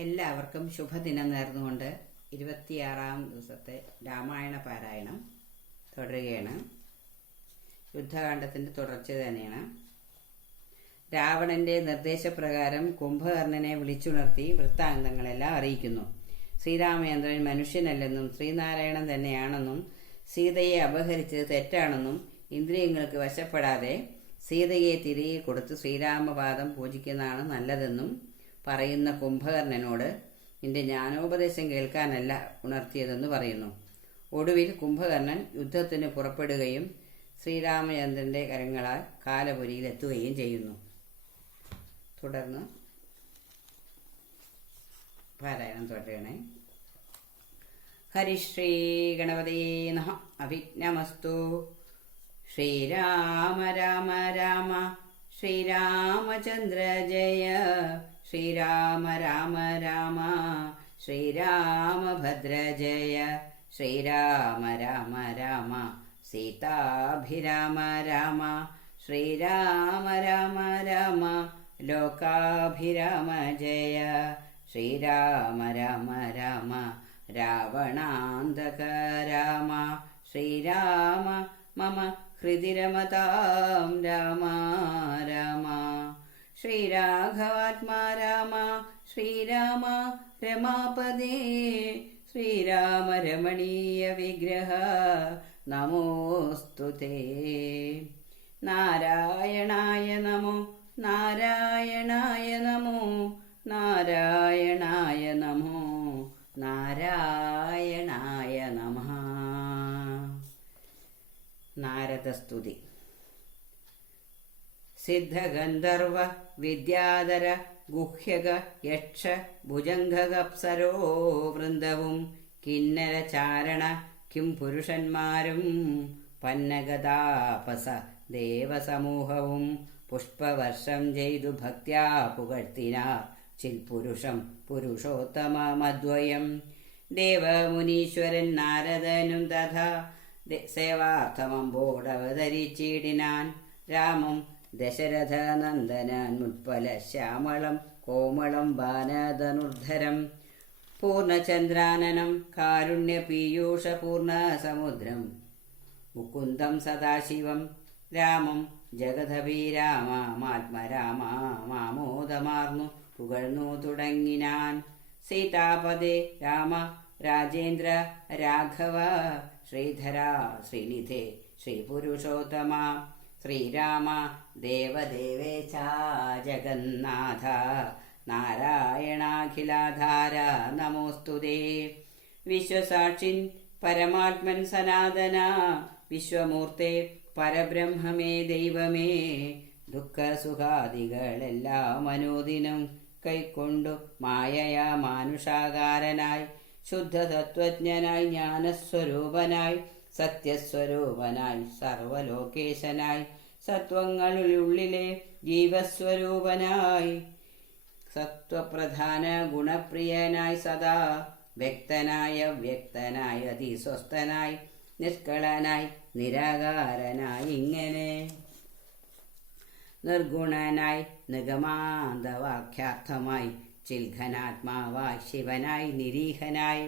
എല്ലാവർക്കും ശുഭദിനം നേർന്നുകൊണ്ട് 26-ാം ദിവസത്തെ രാമായണ പാരായണം തുടരുകയാണ്. യുദ്ധകാണ്ഡത്തിൻ്റെ തുടർച്ച തന്നെയാണ്. രാവണന്റെ നിർദ്ദേശപ്രകാരം കുംഭകർണനെ വിളിച്ചുണർത്തി വൃത്താന്തങ്ങളെല്ലാം അറിയിക്കുന്നു. ശ്രീരാമചന്ദ്രൻ മനുഷ്യനല്ലെന്നും ശ്രീനാരായണൻ തന്നെയാണെന്നും സീതയെ അപഹരിച്ചത് തെറ്റാണെന്നും ഇന്ദ്രിയങ്ങൾക്ക് വശപ്പെടാതെ സീതയെ തിരികെ കൊടുത്ത് ശ്രീരാമപാദം പൂജിക്കുന്നതാണ് നല്ലതെന്നും പറയുന്ന കുംഭകർണനോട് നിന്റെ ജ്ഞാനോപദേശം കേൾക്കാനല്ല ഉണർത്തിയതെന്ന് പറയുന്നു. ഒടുവിൽ കുംഭകർണൻ യുദ്ധത്തിന് പുറപ്പെടുകയും ശ്രീരാമചന്ദ്രന്റെ കരങ്ങളാൽ കാലപുരിയിലെത്തുകയും ചെയ്യുന്നു. തുടർന്ന് പാരായണം തുടരണേ. ഹരിശ്രീ ഗണപതേ നമഃ. അഭിജ്ഞമസ്തു. ശ്രീരാമ രാമ രാമ ശ്രീരാമചന്ദ്ര ജയ. ശ്രീരാമ രാമ രാമ ശ്രീരാമഭദ്ര ജയ. ശ്രീരാമ രാമ രാമ സീതാഭിരാമ രാമ. ശ്രീരാമ രാമ രാമ ലോകാഭിരാമ ജയ. ശ്രീരാമ രാമ രാമ രാവണാന്തക രാമ. ശ്രീരാമ മമ ഹൃദിരമതാം രാമ രാമ. ശ്രീരാഘവാത്മാ രാമ. ശ്രീരാമ രമാപദേ. ശ്രീരാമ രമണീയ വിഗ്രഹ നമോസ്തുതേ. നാരായണായ നമോ നാരായണായ നമോ നാരായണായ നമോ നാരായണായ നമഃ. നാരദസ്തുതി. സിദ്ധഗന്ധർവ വിദ്യാധര ഗുഹ്യക യക്ഷ ഭുജംഗപ്സരോ വൃന്ദവും കിന്നര ചാരണ കിം പുരുഷന്മാരും പന്നഗതാപസ ദേവസമൂഹവും പുഷ്പവർഷം ചെയ്തു ഭക്ത്യാ പുകഴ്ത്തിനാർ ചിൽപുരുഷം പുരുഷോത്തമമദ്വയം. ദേവമുനീശ്വരൻ നാരദനും തഥാ സേവാർത്ഥമമ്പോടവതരിച്ചിടിനാൻ. രാമം ദശരഥനന്ദനൻ മുത്പല ശ്യാമളം കോമളം ബാനധനുർധരം. പൂർണ്ണചന്ദ്രാനനം കാരുണ്യപീയൂഷ പൂർണ്ണസമുദ്രം മുകുന്ദം സദാശിവം. രാമം ജഗദഭിരാമാത്മരാമ മാമോദമാർന്നു പുകഴ്ന്നു തുടങ്ങിനാൻ. സീതാപദേ രാമ രാജേന്ദ്ര രാഘവ. ശ്രീധര ശ്രീനിധേ ശ്രീപുരുഷോത്തമ. ശ്രീരാമ ദേവദേവേശ ജഗന്നാഥ. നാരായണാഖിലാധാര നമോസ്തുതേ. വിശ്വസാക്ഷിൻ പരമാത്മൻ സനാതന. വിശ്വമൂർത്തെ പരബ്രഹ്മമേ ദൈവമേ. ദുഃഖസുഖാദികളെല്ലാം മനോദിനം കൈക്കൊണ്ടു മായയാ മാനുഷാകാരനായി ശുദ്ധതത്വജ്ഞനായി ജ്ഞാനസ്വരൂപനായി സത്യസ്വരൂപനായി സർവലോകേശനായി സത്വങ്ങളുള്ളിലെ ജീവസ്വരൂപനായി സത്വപ്രധാന ഗുണപ്രിയനായി സദാ വ്യക്തനായ വ്യക്തനായി അതിസ്വസ്ഥനായി നിഷ്കളനായി നിരാകാരനായി ഇങ്ങനെ നിർഗുണനായി നിഗമാന്തവാക്യാർത്ഥമായി ചിൽഘനാത്മാവായി ശിവനായി നിരീഹനായി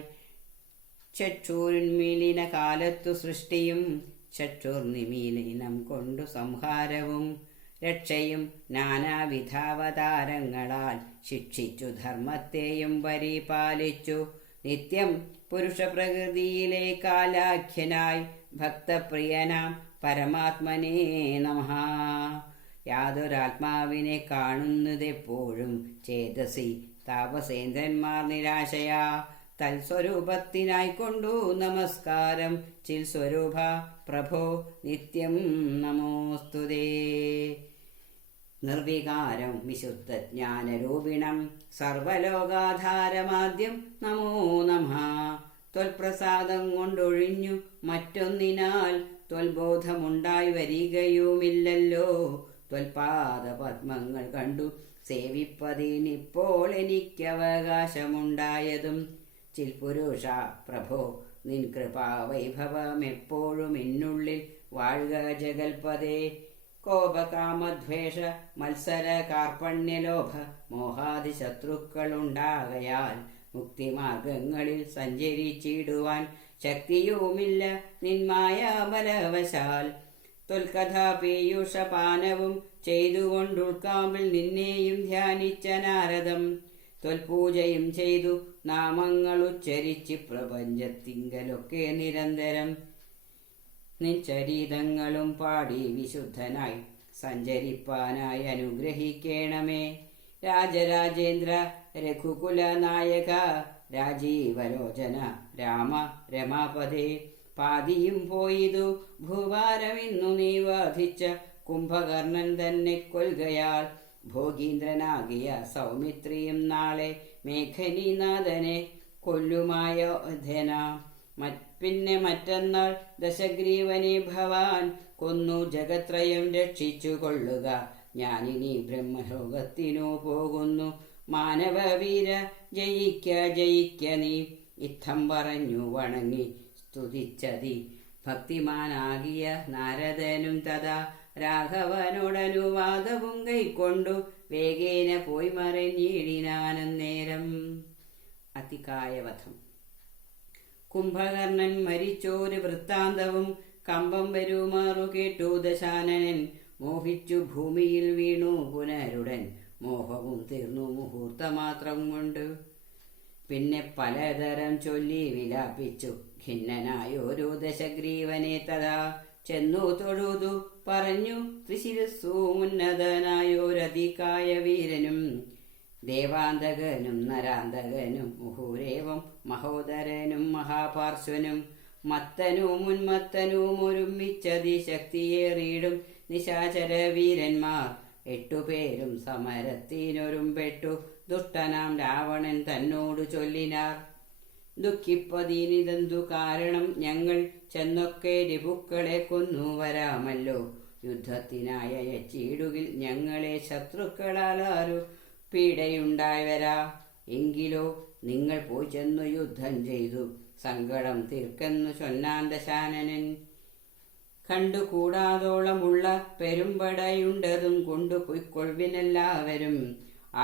ചക്ഷുരുന്മീലിന കാലത്തു സൃഷ്ടിയും ചക്ഷുർനിമീലിനം കൊണ്ടു സംഹാരവും രക്ഷയും നാനാവിധാവതാരങ്ങളാൽ ശിക്ഷിച്ചു ധർമ്മത്തെയും പരിപാലിച്ചു നിത്യം പുരുഷപ്രകൃതിയിലെ കാലാഖ്യനായി ഭക്തപ്രിയനാം പരമാത്മനേ നമഃ. യാതൊരാത്മാവിനെ കാണുന്നതെപ്പോഴും ചേതസി താപസേന്ദ്രന്മാർ നിരാശയാ തൽസ്വരൂപത്തിനായിക്കൊണ്ടു നമസ്കാരം ചിൽ സ്വരൂപ പ്രഭോ നിത്യം നമോസ്തുതേ. നിർവികാരം വിശുദ്ധജ്ഞാനരൂപിണം സർവലോകാധാരമാദ്യം നമോ നമഃ. ത്വൽപ്രസാദം കൊണ്ടൊഴിഞ്ഞു മറ്റൊന്നിനാൽ ത്വൽബോധമുണ്ടായി വരികയുമില്ലല്ലോ. ത്വൽപാദപത്മങ്ങൾ കണ്ടു സേവിപ്പതിനിപ്പോൾ എനിക്കവകാശമുണ്ടായതും ചിൽപുരുഷ പ്രഭോ നിൻ കൃപാവൈഭവം എപ്പോഴും എന്നുള്ളിൽ വാഴുക ജഗൽപദേ. കോപകാമദ്വേഷ മത്സര കാർപ്പണ്യലോഭ മോഹാദി ശത്രുക്കളുണ്ടാകയാൽ മുക്തിമാർഗങ്ങളിൽ സഞ്ചരിച്ചിടുവാൻ ശക്തിയുമില്ല നിന്മായ ബലവശാൽ. തൊൽക്കഥാ പീയൂഷപാനവും ചെയ്തുകൊണ്ടുൾക്കാമ്പിൽ നിന്നെയും ധ്യാനിച്ച നാരദം തൊൽപൂജയും ചെയ്തു നാമങ്ങളുച്ചരിച്ച് പ്രപഞ്ചത്തിങ്കലൊക്കെ നിരന്തരം നിൻചരിതങ്ങളും പാടി വിശുദ്ധനായി സഞ്ചരിപ്പാനായി അനുഗ്രഹിക്കണമേ. രാജരാജേന്ദ്ര രഘുകുല നായക രാജീവലോചന രാമ രമാപദേ പാതിയും പോയിതു ഭൂഭാരമിന്നു നീ വധിച്ച കുംഭകർണൻ തന്നെ കൊൽകയാൽ ഭോഗീന്ദ്രനാകിയ സൗമിത്രിയും നാളെ മേഘനീനാഥനെ കൊല്ലുമായോധന. പിന്നെ മറ്റന്നാൾ ദശഗ്രീവനെ ഭവാൻ കൊന്നു ജഗത്രയം രക്ഷിച്ചു കൊള്ളുക. ഞാനിനി ബ്രഹ്മലോകത്തിനു പോകുന്നു മാനവവീര ജയിക്ക ജയിക്ക നീ. ഇത്തം പറഞ്ഞു വണങ്ങി സ്തുതിച്ചതി ഭക്തിമാനാകിയ നാരദനും തഥാ രാഘവനോടനുവാദവും കൈക്കൊണ്ടു വേഗേന പോയി മറിഞ്ഞിടിനാനന്നേരം. അതികായവധം. കുംഭകർണൻ മരിച്ചോരു വൃത്താന്തവും കമ്പം വരുമാറു കേട്ടു ദശാനനൻ മോഹിച്ചു ഭൂമിയിൽ വീണു പുനരുടൻ മോഹവും തീർന്നു മുഹൂർത്തമാത്രം കൊണ്ട്. പിന്നെ പലതരം ചൊല്ലി വിലാപിച്ചു ഖിന്നനായൊരു ദശഗ്രീവനെ തഥാ ചെന്നു തൊഴുതു പറഞ്ഞു ത്രിശിരസ്സു ഉന്നതനായോരതികായ വീരനും ദേവാന്തകനും നരാന്തകനും മുഹൂരേവം മഹോദരനും മഹാപാർശ്വനും മത്തനും ഉന്മത്തനും ഒരുമിച്ചതി ശക്തിയേറിയിടും നിശാചര വീരന്മാർ 8 പേരും സമരത്തിനൊരുമ്പെട്ടു ദുഷ്ടനാം രാവണൻ തന്നോട് ചൊല്ലിനാർ. ദുഃഖിപ്പതിനിതെന്തു കാരണം? ഞങ്ങൾ ചെന്നൊക്കെ രിപുക്കളെ കൊന്നു വരാമല്ലോ. യുദ്ധത്തിനായ യച്ചിടുകിൽ ഞങ്ങളെ ശത്രുക്കളാലാരു പീഡയുണ്ടായി വരാ. എങ്കിലോ നിങ്ങൾ പോയി ചെന്നു യുദ്ധം ചെയ്തു സങ്കടം തീർക്കെന്നു ചൊന്നാൻ ദശാനനൻ. കണ്ടുകൂടാതോളമുള്ള പെരുമ്പടയുണ്ടതും കൊണ്ടുപോയിക്കൊള്ളിനെല്ലാവരും.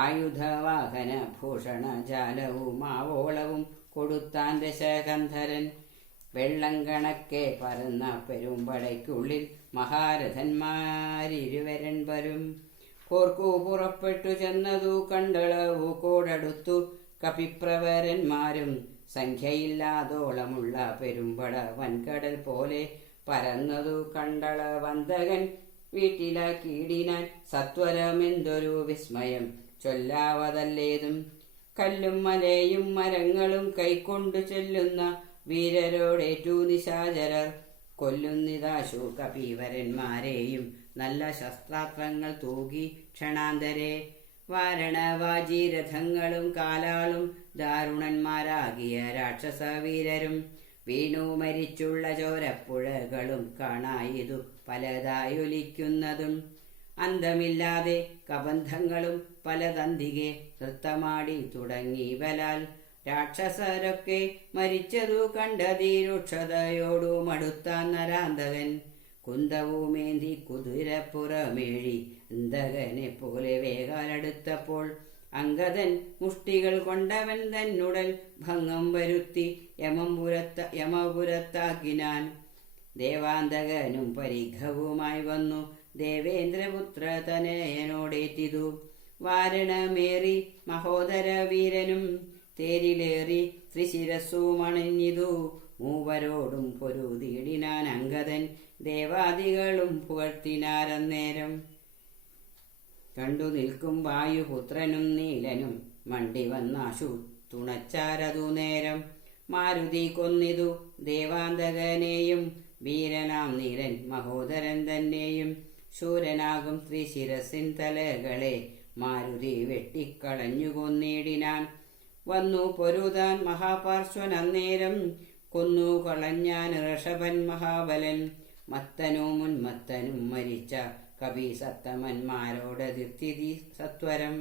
ആയുധവാഹന ഭൂഷണജാലവും ആവോളവും കൊടുത്താൻ ദശകന്ധരൻ. വെള്ളം കണക്കെ പരന്ന പെരുമ്പടയ്ക്കുള്ളിൽ മഹാരഥന്മാരിരുവരൻ വരും. കോർക്കു പുറപ്പെട്ടു ചെന്നതു കണ്ടളവു കോടടുത്തു കപിപ്രവരന്മാരും. സംഖ്യയില്ലാതോളമുള്ള പെരുമ്പട വൻകടൽ പോലെ പരന്നതു കണ്ടളവന്തകൻ വീട്ടിലാക്കിയിടിനാൻ. സത്വരമെന്തൊരു വിസ്മയം ചൊല്ലാവതല്ലേതും. കല്ലും മലയും മരങ്ങളും കൈക്കൊണ്ടു ചെല്ലുന്ന വീരരോടേറ്റു നിശാചരർ കൊല്ലുന്നിതാശു കപീവരന്മാരെയും നല്ല ശസ്ത്രാസ്ത്രങ്ങൾ തൂകി ക്ഷണാന്തരെ. വാരണവാജീരഥങ്ങളും കാലാളും ദാരുണന്മാരാകിയ രാക്ഷസവീരരും വീണു മരിച്ചുള്ള ചോരപ്പുഴകളും കാണായിതു പലതായൊലിക്കുന്നതും. അന്തമില്ലാതെ കബന്ധങ്ങളും പലതന്തികെ നൃത്തമാടി തുടങ്ങി ബലാൽ. രാക്ഷസരൊക്കെ മരിച്ചതു കണ്ടതീരുക്ഷതയോടു മടുത്താൻ നരാന്തകൻ. കുന്തവുമേന്തി കുതിരപ്പുറമേഴി അന്തകനെ പോലെ വേഗാലടുത്തപ്പോൾ അങ്കദൻ മുഷ്ടികൾ കൊണ്ടവൻ തന്നുടൽ ഭംഗം വരുത്തി യമപുരത്താക്കിനാൻ. ദേവാന്തകനും പരിഘവുമായി വന്നു ദേവേന്ദ്രപുത്ര തനയനോടേറ്റിതു. വാരണമേറി മഹോദര വീരനും തേരിലേറി ത്രിശിരസ്സുമണിഞ്ഞിതു. മൂവരോടും പൊരുതിയിടിനാൻ അങ്കദൻ. ദേവാദികളും പുകഴ്ത്തിനാരന്നേരം. കണ്ടു നിൽക്കും വായുപുത്രനും നീലനും മണ്ടി വന്നാശു തുണച്ചാരതു നേരം. മാരുതി കൊന്നിതു ദേവാന്തകനെയും വീരനാം നീലൻ മഹോദരൻ തന്നെയും. ശൂരനാകും ത്രിശിരസിൻ തലകളെ മാരുതി വെട്ടിക്കളഞ്ഞു കൊന്നിടിനാൻ. വന്നു പൊരുതാൻ മഹാപാർശ്വൻ അന്നേരം കൊന്നു കളഞ്ഞാൻ ഋഷഭൻ മഹാബലൻ. മത്തനും മുന്മത്തനും മരിച്ച കവിസത്തമന്മാരോടതിർത്തിതി സത്വരം.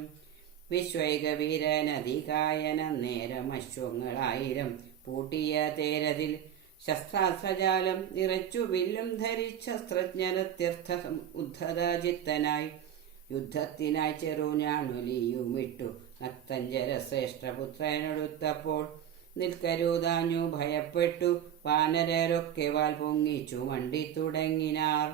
വിശ്വൈകവീരനധികായന നേരം അശ്വങ്ങളായിരം പൂട്ടിയ തേരതിൽ ശസ്ത്രാസ്ത്രജാലം നിറച്ചു വില്ലും ധരിശസ്ത്രജ്ഞനത്യർത്ഥ ഉദ്ധതചിത്തനായി യുദ്ധത്തിനായി ചെറുഞാണൊലിയുമിട്ടു നക്തഞ്ചര ശ്രേഷ്ഠപുത്രനൊടുത്തപ്പോൾ നിൽക്കരുതാഞ്ഞു ഭയപ്പെട്ടു വാനരരൊക്കെ വാൽ പൊങ്ങിച്ചു മണ്ടിത്തുടങ്ങിനാർ.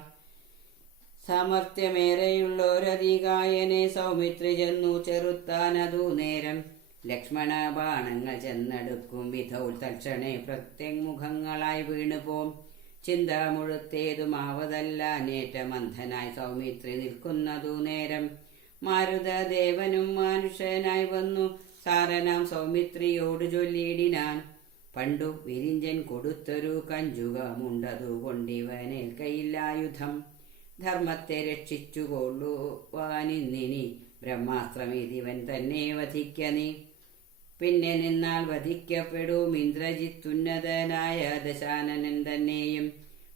സാമർത്ഥ്യമേറെയുള്ളൊരധികായനെ സൗമിത്രി ചെന്നു ചെറുത്താനതു നേരം ലക്ഷ്മണ ബാണങ്ങൾ ചെന്നെടുക്കും വിധൗൽ തൽക്ഷണേ പ്രത്യങ്മുഖങ്ങളായി വീണുപോം. ചിന്ത മുഴുത്തേതുമാവതല്ല നേറ്റമന്ധനായി സൗമിത്രി നിൽക്കുന്നതു നേരം മാരുതദേവനും മാനുഷനായി വന്നു സാരനാം സൗമിത്രിയോട് ചൊല്ലിയിടിനാൻ. പണ്ടു വിരിഞ്ചൻ കൊടുത്തൊരു കഞ്ചുകമുണ്ടതു കൊണ്ടിവനേൽക്കയില്ലായുധം. ധർമ്മത്തെ രക്ഷിച്ചുകൊള്ളുവാനിന്നിനി ബ്രഹ്മാസ്ത്രമിതിവൻ തന്നെ വധിക്കനീ. പിന്നെ നിന്നാൽ വധിക്കപ്പെടും ഇന്ദ്രജിത്തുന്നതനായ ദശാനനൻ തന്നെയും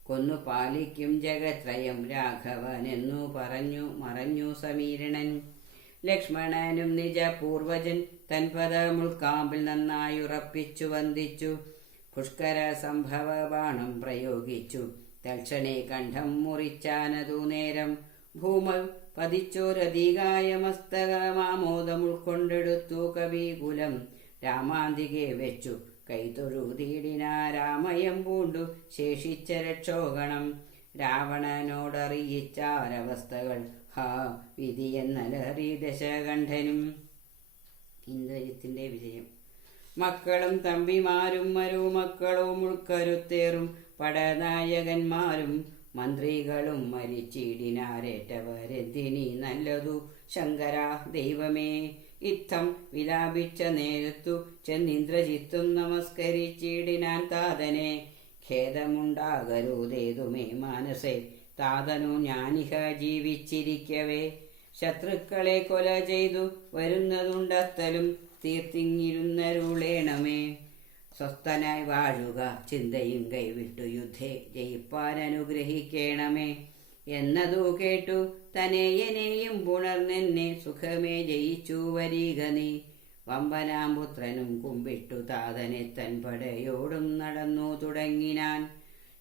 കൊന്നു പാലിക്കും ജഗത്രയം രാഘവനെന്നു പറഞ്ഞു മറഞ്ഞു സമീരണൻ. ലക്ഷ്മണനും നിജ പൂർവജൻ തൻപദമുൾക്കാമ്പിൽ നന്നായുറപ്പിച്ചു വന്ദിച്ചു. പുഷ്കര സംഭവ ബാണം പ്രയോഗിച്ചു തൽക്ഷണേ കണ്ഠം മുറിച്ചാനതു നേരം. ഭൂമൽ പതിച്ചോരധികായ മസ്തകമാമോദം ഉൾക്കൊണ്ടെടുത്തു കവികുലം രാമാന്തികെ വെച്ചു കൈതൊഴുതീടിനാ. രാമയം പൂണ്ടു ശേഷിച്ച രക്ഷോഗണം രാവണനോടറിയിച്ചാരവസ്ഥകൾ ഹാ വിധിയെന്നലറി ദശകണ്ഠനും. ഇന്ദ്രജിത്തിന്റെ വിജയം. മക്കളും തമ്പിമാരും മരുമക്കളും ഉൾക്കരുത്തേറും പടനായകന്മാരും മന്ത്രികളും മരിച്ചിടിനാരേറ്റവരെന്തിനി നല്ലതു ശങ്കരാ ദൈവമേ. ഇത്തം വിലാപിച്ച നേരത്തു ചെന്നിന്ദ്രജിത്തും നമസ്കരിച്ചിടിനാൻ താതനെ. ഖേദമുണ്ടാകരുതേതുമേ മാനസേ താതനു ഞാനിഹ ജീവിച്ചിരിക്കവേ. ശത്രുക്കളെ കൊല ചെയ്തു വരുന്നതുണ്ടത്തലും തീർത്തിങ്ങിരുന്നരുളേണമേ. സ്വസ്ഥനായി വാഴുക ചിന്തയും കൈവിട്ടു യുദ്ധേ ജയിപ്പാനനുഗ്രഹിക്കേണമേ. എന്നതു കേട്ടു തനേയനെയും പുണർന്നെന്നെ സുഖമേ ജയിച്ചു വരിക നീ. വമ്പനാംപുത്രനും കുമ്പിട്ടു താതനെ തൻപടയോടും നടന്നു തുടങ്ങിനാൻ.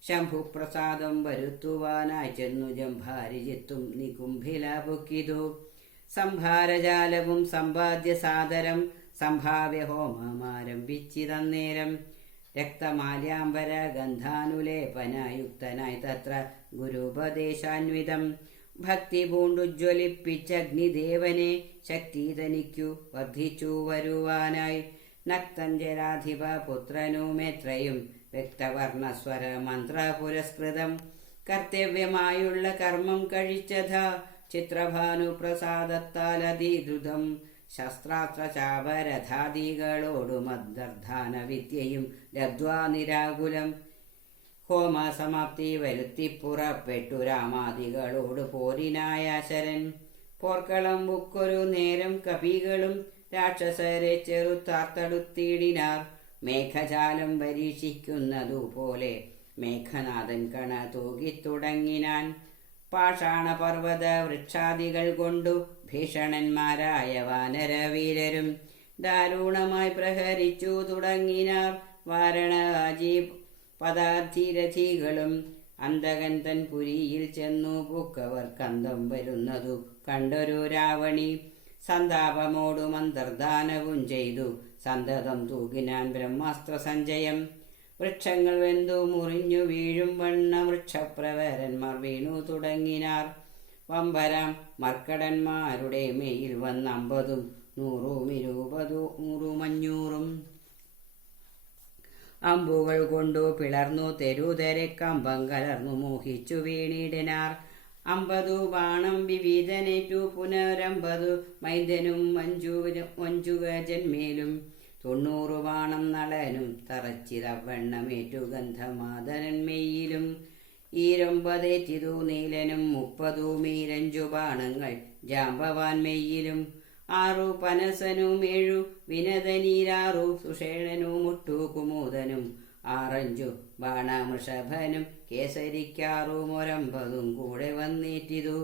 ശംഭുപ്രസാദം വരുത്തുവാനായി ചെന്നു ജംഭാരിജിത്തും നികുംഭില പൊക്കിതു. സംഭാരജാലവും സമ്പാദ്യ സാദരം സംഭാവ്യ ഹോമമാരംഭിച്ചിതന്നേരം. രക്തമാല്യാംബര ഗന്ധാനുലേപനയുക്തനായി തത്ര ഗുരുപദേശാന്വിതം. ഭക്തി പൂണ്ടുജ്വലിപ്പിച്ചഗ്നിദേവനെ ശക്തി തനിക്കു വർദ്ധിച്ചു വരുവാനായി. നക്തഞ്ചരാധിപ പുത്രനുമെത്രയും വ്യക്തവർണസ്വര മന്ത്ര പുരസ്കൃതം. കർത്തവ്യമായുള്ള കർമ്മം കഴിച്ചതാ ചിത്രഭാനു പ്രസാദത്താലതിദ്രുതം. ശസ്ത്രാസ്ത്ര ചാപരഥാദികളോടും അന്തർധാന വിദ്യയും ലബ്ധ്വാ നിരാകുലം. ഹോമസമാപ്തി വരുത്തി പുറപ്പെട്ടു രാമാദികളോട് പോരിനായാശരൻ. പോർക്കളം ബുക്കൊരു നേരം കപികളും രാക്ഷസരെ ചെറുത്താർത്തടുത്തിടിനാർ. മേഘജാലം പരീക്ഷിക്കുന്നതുപോലെ മേഘനാഥൻ കണ തൂകിത്തുടങ്ങിനാൻ. പാഷാണപർവ്വത വൃക്ഷാദികൾ കൊണ്ടു ഭീഷണന്മാരായ വാനരവീരരും ദാരുണമായി പ്രഹരിച്ചു തുടങ്ങിനാർ. വാരണാജി പദാർത്ഥിരഥികളും അന്തകൻ തൻ പുരിയിൽ ചെന്നു പൂക്കവർ കന്തം വരുന്നതു കണ്ടൊരു രാവണി. സന്താപമോടും അന്തർദാനവും ചെയ്തു സന്തതം തൂകിനാൻ ബ്രഹ്മാസ്ത്ര സഞ്ചയം. വൃക്ഷങ്ങൾ വെന്തു മുറിഞ്ഞു വീഴും വണ്ണ വൃക്ഷപ്രവരന്മാർ വീണു തുടങ്ങിനാർ. വമ്പരാം മർക്കടന്മാരുടെ മേയിൽ വന്നമ്പതും 100-120-100-500 അമ്പുകൾ കൊണ്ടു പിളർന്നു തെരുതെരെ കമ്പം കലർന്നു മോഹിച്ചു വീണിടനാർ. 50 ബാണം വിവിധനേറ്റു പുനരമ്പതു മൈന്ദനും മഞ്ജുഗജന്മേലും. 90 ബാണം നളനും തറച്ചിതവണ്ണമേറ്റു ഗന്ധമാദനന്മെയിലും. 29 നീലനും 30 മീരഞ്ചു ബാണങ്ങൾ ജാമ്പവാൻ മെയ്യിലും. 6 പനസനും 7 വിനതനീരാറു സുഷേണനും 8 കുമുദനും 6 ബാണമൃഷഭനും കേസരിക്കാറും 9 കൂടെ വന്നേറ്റിതു.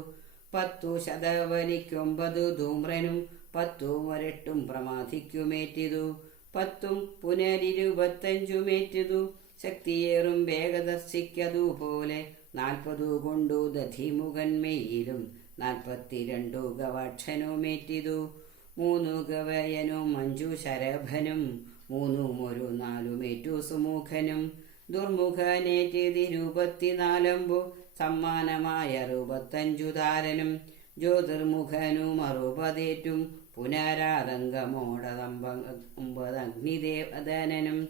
10 ശതവലിക്ക് 9 ധൂമ്രനും 10 മൊരട്ടും പ്രമാധിക്കുമേറ്റിതു. 10 പുനരിരുപത്തഞ്ചുമേറ്റിതു. ശക്തിയേറും വേഗദർശിക്കതുപോലെ 40 കൊണ്ടു ദധിമുഖന്മെയിലും 42 ഗവാക്ഷനുമേറ്റിതു 3 ഗവയനും 5 ശരഭനും 3 ഒരു 4 സുമുഖനും ദുർമുഖനേറ്റിത് 24 സമ്മാനമായ 65 താരനും ജ്യോതിർമുഖനും 60 പുനരാതങ്കമോടതമ്പഗ്നിദേവദനനും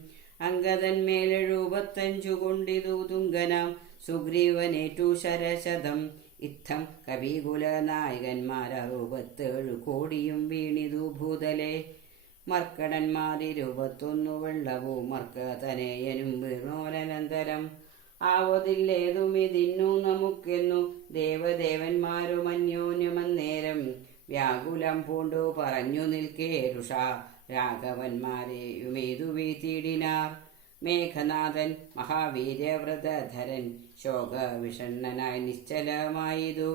അങ്കതന്മേൽ 75 കൊണ്ടിതു തുങ്കനാം സുഗ്രീവനേറ്റു ശരശതം ഇത്തം കവികുലനായകന്മാർ 67 കോടിയും വീണിതു ഭൂതലെ മർക്കടന്മാർ 21 വെള്ളവും മർക്കതനയനും വീണോരനന്തരം ആവതില്ലേതുമിതിന്നു നമുക്കെന്നു ദേവദേവന്മാരും അന്യോന്യമന്നേരം വ്യാകുലം പൂണ്ടു പറഞ്ഞു നിൽക്കേരുഷ രാഘവന്മാരെയുമേതു വീഴ്ത്തിയിടിനാർ മേഘനാഥൻ മഹാവീര്യവ്രതധരൻ ശോകവിഷണ്ണനായി നിശ്ചലമായതു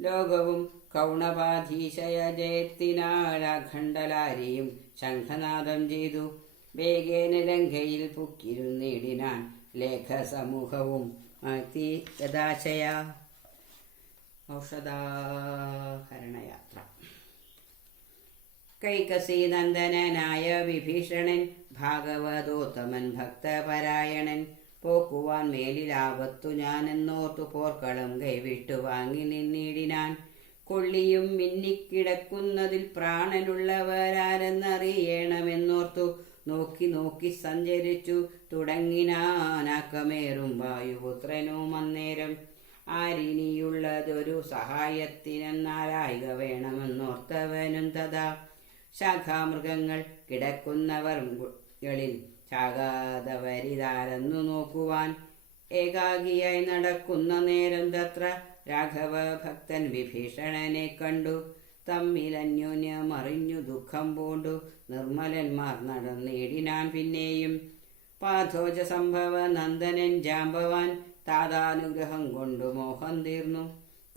ലോകവും കൗണപാധീശയ ജയത്തിനാളഖണ്ഡലാരിയും ശംഖനാദം ചെയ്തു വേഗേന ലങ്കയിൽ പുക്കിരുന്നിടിനാൻ ലേഖസമൂഹവും യഥാശയ. ഔഷധാഹരണയാത്ര. കൈകസി നന്ദനനായ വിഭീഷണൻ ഭാഗവതോത്തമൻ ഭക്തപരായണൻ പോക്കുവാൻ മേലിലാവത്തു ഞാനെന്നോർത്തു പോർക്കളം കൈവിട്ടു വാങ്ങി നിന്നിടിനാൻ. കൊള്ളിയും മിന്നിക്കിടക്കുന്നതിൽ പ്രാണനുള്ളവരാരെന്നറിയണമെന്നോർത്തു നോക്കി നോക്കി സഞ്ചരിച്ചു തുടങ്ങിനാനാക്കമേറും വായുപുത്രനും അന്നേരം. ആരിനിയുള്ളതൊരു സഹായത്തിനെന്നാരായിക വേണമെന്നോർത്തവനും തഥാ ശാഖാമൃഗങ്ങൾ കിടക്കുന്നവർകളിൽ ചാകാതവരിതാരെന്നു നോക്കുവാൻ ഏകാഗിയായി നടക്കുന്ന നേരം തത്ര രാഘവ ഭക്തൻ വിഭീഷണനെ കണ്ടു. തമ്മിലന്യോന്യമറിഞ്ഞു ദുഃഖം പൂണ്ടു നിർമ്മലന്മാർ നടന്നിടിനാൻ പിന്നെയും. പാഥോജ സംഭവ നന്ദനൻ ജാമ്പവാൻ താതാനുഗ്രഹം കൊണ്ടു മോഹം തീർന്നു.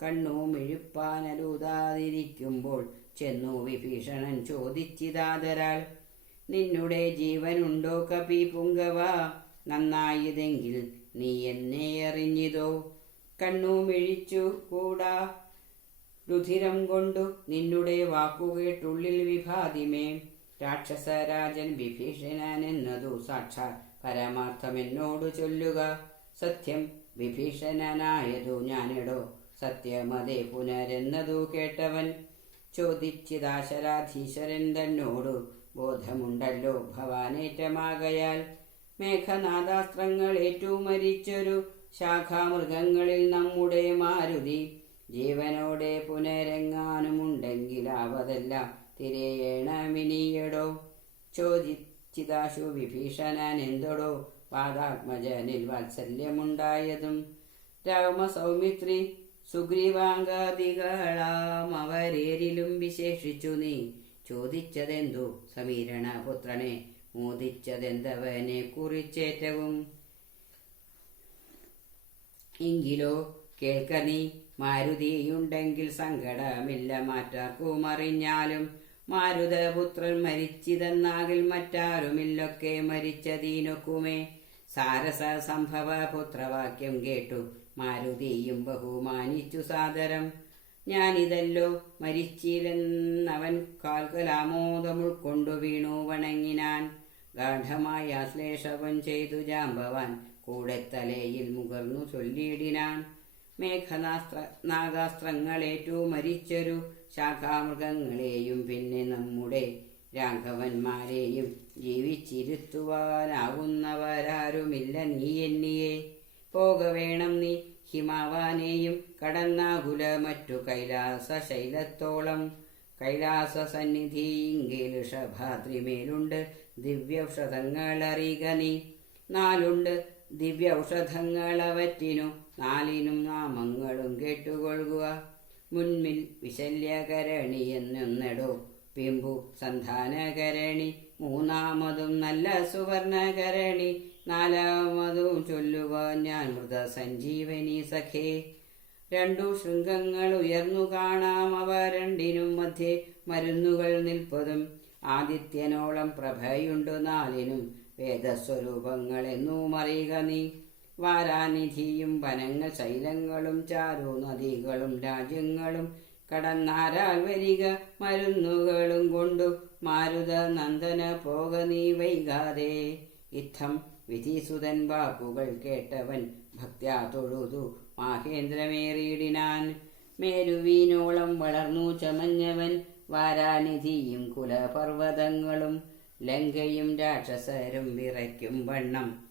കണ്ണു മിഴിപ്പാനരുതാതിരിക്കുമ്പോൾ ചെന്നു വിഭീഷണൻ ചോദിച്ചിതാതരാൽ നിന്നുടെ ജീവനുണ്ടോ കപി പുങ്കവ നന്നായതെങ്കിൽ നീ എന്നെ അറിഞ്ഞിതോ. കണ്ണു മിഴിച്ചു കൂടാ രുധിരം കൊണ്ടു നിന്നുടെ വാക്കുകേട്ടുള്ളിൽ വിഭാതിമേ. രാക്ഷസരാജൻ വിഭീഷണൻ എന്നതു സാക്ഷാൽ പരമാർത്ഥമെന്നോട് ചൊല്ലുക. സത്യം വിഭീഷണനായതു ഞാനിടോ സത്യമതേ പുനരെന്നതു കേട്ടവൻ ചോദിച്ചിതാശരാധീശ്വരൻ തന്നോടു ബോധമുണ്ടല്ലോ ഭവാനേറ്റമാകയാൽ. മേഘനാദാസ്ത്രങ്ങൾ ഏറ്റു മരിച്ചൊരു ശാഖാമൃഗങ്ങളിൽ നമ്മുടെ മാരുതി ജീവനോടെ പുനരെങ്ങാനുമുണ്ടെങ്കിലാവതെല്ലാം തിരയേണമിനിയടോ. ചോദിച്ചിതാശു വിഭീഷണൻ എന്തൊടോ പാദാത്മജനിൽ വാത്സല്യമുണ്ടായതും. രാമസൗമിത്രി സുഗ്രീവാംഗാദികളാം അവരേരിലും വിശേഷിച്ചു നീ ചോദിച്ചതെന്തു സമീരണ പുത്രനെ മോദിച്ചതെന്തവനെ കുറിച്ചേറ്റവും. എങ്കിലോ കേൾക്ക നീ മാരുതിയുണ്ടെങ്കിൽ സങ്കടമില്ല മാറ്റാർക്കും അറിഞ്ഞാലും. മാരുതപുത്രൻ മരിച്ചിതെന്നാകിൽ മറ്റാരുമില്ലൊക്കെ മരിച്ചതീനൊക്കുമേ. സാരസ സംഭവ പുത്രവാക്യം കേട്ടു മാരുതിയും ബഹുമാനിച്ചു സാദരം. ഞാനിതല്ലോ മരിച്ചില്ലെന്നവൻ കാൽക്കലാമോദം ഉൾക്കൊണ്ടു വീണു വണങ്ങിനാൻ. ഗാഠമായ ശ്ലേഷവൻ ചെയ്തു ജാമ്പവാൻ കൂടെ തലയിൽ മുകർന്നു ചൊല്ലിയിടിനാൻ. നാഗാസ്ത്രങ്ങളേറ്റു മരിച്ചൊരു ശാഖാമൃഗങ്ങളെയും പിന്നെ നമ്മുടെ രാഘവന്മാരെയും ജീവിച്ചിരുത്തുവാനാകുന്നവരാരുമില്ല നീ എന്നിയെ. പോകവേണം നീ ഹിമാവാനെയും കടന്നാകുല മറ്റു കൈലാസശൈലത്തോളം. കൈലാസ സന്നിധിയിങ്കിൽ ഋഷഭാദ്രിമേലുണ്ട് ദിവ്യൌഷധങ്ങളറിയുക നീ. 4 ദിവ്യൌഷധങ്ങളവറ്റിനു 4 നാമങ്ങളും കേട്ടുകൊള്ളുക. മുൻപിൽ വിശല്യകരണി എന്നൊന്നെടോ പിമ്പു സന്ധാനകരണി. 3-മതും നല്ല സുവർണകരണി. 4-മതും ചൊല്ലുക ഞാൻ മൃതസഞ്ജീവനി സഖേ. 2 ശൃംഗങ്ങൾ ഉയർന്നു കാണാം അവ 2-നും മധ്യേ മരുന്നുകൾ നിൽപ്പതും. ആദിത്യനോളം പ്രഭയുണ്ടു 4-നും വേദസ്വരൂപങ്ങളെന്നും അറിയുക നീ. വാരാനിധിയും വനങ്ങൾ ശൈലങ്ങളും ചാരു നദികളും രാജ്യങ്ങളും കടന്നാരാൽ വരിക മരുന്നുകളും കൊണ്ടു മാരുത നന്ദന പോക നീ വൈകാതെ. ഇത്തം വിധിസുതൻ വാക്കുകൾ കേട്ടവൻ ഭക്ത്യാ തൊഴുതു മാഹേന്ദ്രമേറിയിടിനാൻ. മേരുവീനോളം വളർന്നു ചമഞ്ഞവൻ വാരാനിധിയും കുലപർവ്വതങ്ങളും ലങ്കയും രാക്ഷസരും വിറയ്ക്കും വണ്ണം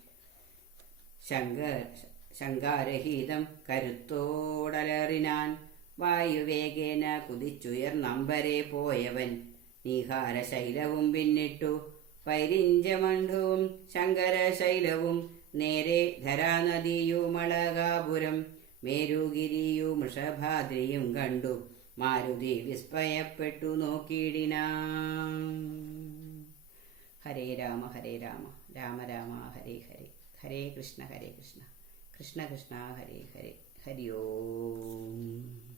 ശങ്കാരഹിതം കരുത്തോടലറിനാൻ. വായുവേഗേന കുതിച്ചുയർന്നമ്പരെ പോയവൻ നീഹാരശൈലവും പിന്നിട്ടു പൈരിഞ്ചമണ്ഡവും ശങ്കരശൈലവും നേരെ ധരാനദിയുമളകാപുരം മേരുഗിരിയും വൃഷഭാദ്രിയും കണ്ടു മാരുതി വിസ്മയപ്പെട്ടു നോക്കിയിടിനാം. ഹരേ രാമ രാമ രാമ ഹരേ ഹരേ, ഹരേ കൃഷ്ണ കൃഷ്ണ കൃഷ്ണ ഹരേ ഹരേ, ഹരി ഓം.